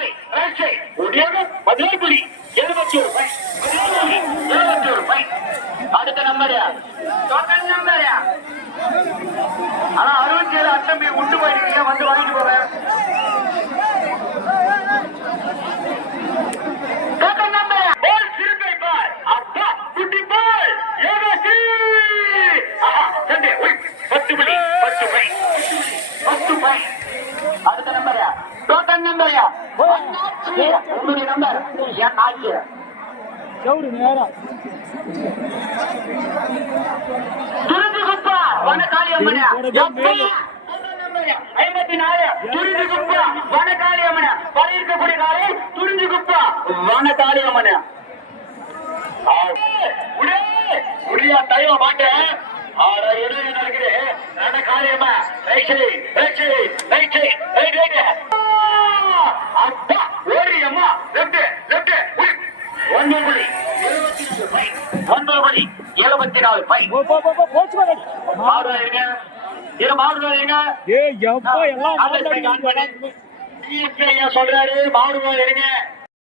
காலை ராட்சை முடியாக 11 புள்ளி 71 ரூபாய் 71 ரூபாய். அடுத்த நம்பர் டோக்கன் நம்பர் ஆனா 67 அட்டம்பி உண்டு போயிருக்கீங்க, வந்து வாங்கிட்டு போங்க. டோக்கன் நம்பர் பால் சிறுத்தை பால் அப்பா குட்டி பால் ஏகசி ஆஹா சண்டே ஒய் 10 புள்ளி 10 ரூபாய் 10 ரூபாய். அடுத்த நம்பர் டோக்கன் நம்பர் உங்களுடைய நம்பர் என் நாய்க்கு துரிந்து குப்பா வனகாளி அம்மன் 54 துரிந்து குப்பா வனகாளி அம்மன் பரியிருக்கக்கூடிய காலை துரிந்து குப்பா வனகாளி அம்மன் முடியா தயவ மாட்டேன். நடக்குது நடக்காளியம்மா அப்பா ஓடியம்மா லெப்ட் 9 புள்ளி 74 பை. மாடுவாங்க இரு மாடுவாங்க சொல்றாரு மாடுவா இருங்க.